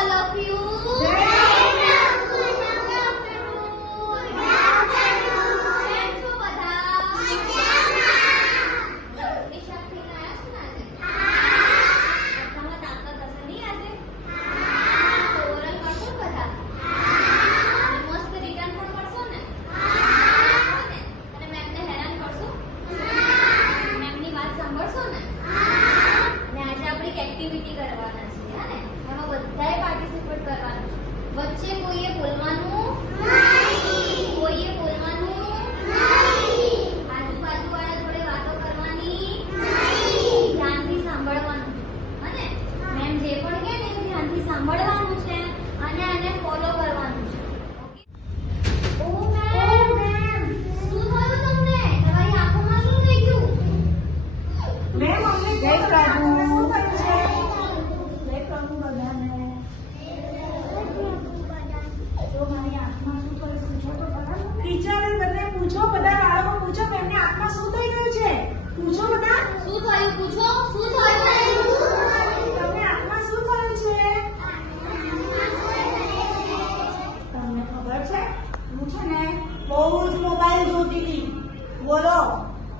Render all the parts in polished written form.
all of you. Activity કરવાના છે ને એમાં બધાએ પાર્ટિસિપેટ કરવાનું છે. વચ્ચે કોઈએ બોલવાનું નહીં, કોઈએ બોલવાનું નહીં, આજુબાજુવાળા જોડે વાતો કરવાની નહીં, ધ્યાનથી સાંભળવાનું અને મેમ જે પણ કહે ને એ ધ્યાનથી સાંભળવાનું છે અને આને ફોલો કરવાનું છે. ઓ મેમ, શું થયું તમને? તમારી આંખોમાં શું થઈ ગયું? મેમ અમને જય પ્રભુ. ટીચર બધા પૂછો, બધા બાળકો પૂછો કે એમને આંખમાં શું થઈ ગયું છે? પૂછો બધા. શું થયું? પૂછો શું થયું? તમને આંખમાં શું થયું છે? તમને ખબર છે? હું છે ને બહુ જ મોબાઈલ જોતી હતી. બોલો,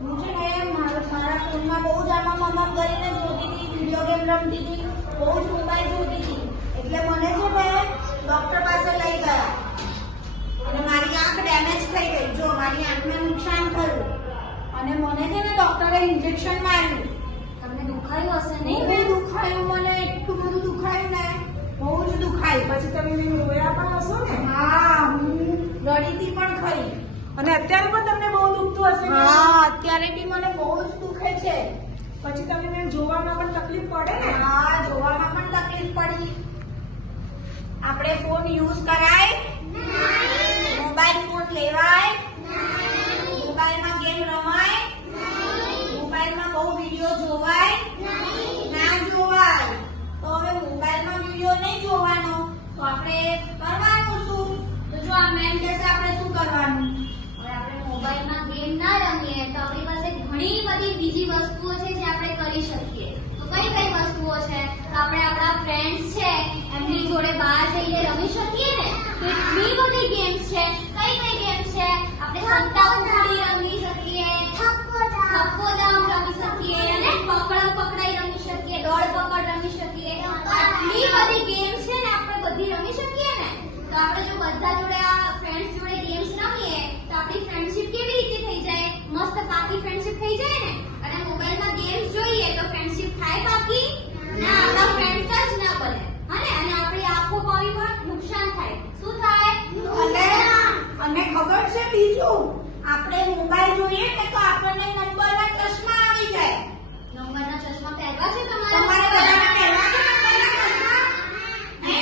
હું છે ને મારા ફોનમાં બહુ જ આમાં કરીને જોતી હતી, વિડીયો ગેમ રમતી હતી, બહુ જ મોબાઈલ જોતી હતી. એટલે મને છે ને ડોક્ટર પાસે લઈ ગયા અને મારી આંખ ડેમેજ થઈ ગઈ. જો મારી આંખને નુકસાન થયું અને મને છે ને ડોક્ટરે ઇન્જેક્શન માર્યું. તમને દુખાયું હશે બહુ નહીં? દુખાયું, મને એટલું બધું દુખાયું ને, બહુ જ દુખાયું. પછી તમે રોયા પણ હશો ને? હા, હું રડીતી પણ ખરી. અને અત્યારે પણ તમને બહુ દુખતું હશે? હા, અત્યારે બી મને બહુ જ દુખે છે. પછી તમને જોવામાં પણ તકલીફ પડે ને? હા, જોવામાં પણ તકલીફ પડી. આપણે ફોન યુઝ કરાય? મોબાઈલ ફોન લેવાય? મોબાઈલમાં ગેમ રમાય? મોબાઈલમાં બહુ વિડીયો જોવાય? ના જોવાય. તો હવે મોબાઈલમાં વિડીયો નહીં જોવાનો તો આપણે કરવાનું શું? તો જો આ મેમ કહેશે આપણે શું કરવાનું? હવે આપણે મોબાઈલમાં ગેમ ના રમીએ તો આપણી પાસે ઘણી બધી બીજી વસ્તુઓ છે જે આપણે કરી શકીએ. તો કઈ કઈ વસ્તુઓ છે? તો આપણે આપણા ફ્રેન્ડ્સ છે એમની જોડે બહાર જઈને રમી શકીએ ને. તો એટલી બધી ગેમ્સ છે. કઈ કઈ ગેમ્સ છે? આપણે સંતાકુકડી રમી શકીએ, થપ્પોદામ રમી શકીએ અને પકડમ પકડાઈ રમી શકીએ, દોડ પકડ રમી શકીએ. આટલી બધી ગેમ્સ છે ને આપણે બધી રમી શકીએ ને. તો આપણે જો બધા જોડે આ ફ્રેન્ડ્સ જોડે ગેમ્સ રમીએ તો આપણી ફ્રેન્ડશિપ કેવી રીતે થઈ જાય? મસ્ત પાકી ફ્રેન્ડશિપ થઈ જાય ને. અને મોબાઈલમાં ગેમ્સ જોઈએ તો ફ્રેન્ડશિપ થાય પાકી? ના, આપણા ફ્રેન્ડ્સ જ ના બને. અને આપણી આંખો પાવી પણ નુકસાન થાય. શું થાય? અને ખબર છે બીજું, આપણે મોબાઈલ જોઈએ ને તો આપણને નંબરના ચશ્મા આવી જાય. નંબરના ચશ્મા પહેરવા છે તમારે? તમારે બધાને પહેરવા છે નંબરના ચશ્મા? હે?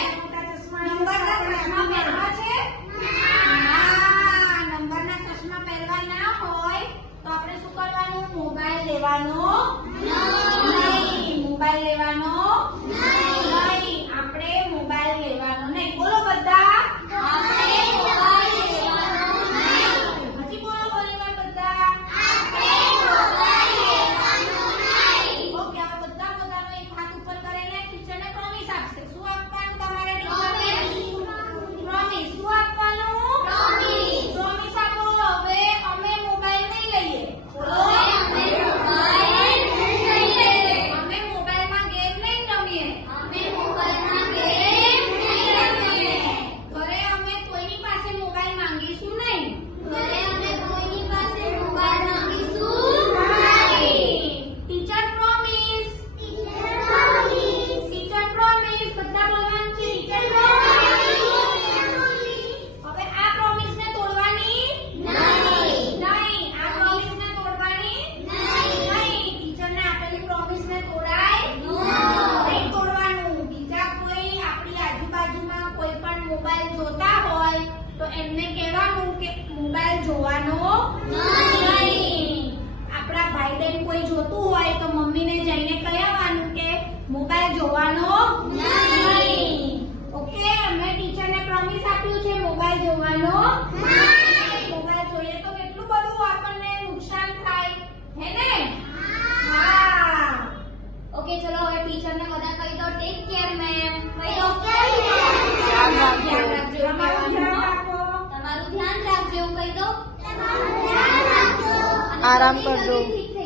નંબરના ચશ્મા પહેરવા છે? હા, નંબરના ચશ્મા પહેરવા ના હોય તો આપણે શું કરવાનું? મોબાઈલ લેવાનો નહીં. મોબાઈલ લેવાનો નહીં. આપણે મોબાઈલ લેવાનો નહીં. બોલો બધા. આપણે મોબાઈલ લેવાનો નહીં. હજી બોલો ફરીવાર બધા. આપણે મોબાઈલ લેવાનો નહીં. ઓકે, હવે બધા પોતાનો એક હાથ ઉપર ધ્યાન રાખજો. તમારું ધ્યાન રાખો. તમારું ધ્યાન રાખજો એવું કહી દો. આરામ કરજો. જલ્દી ઠીક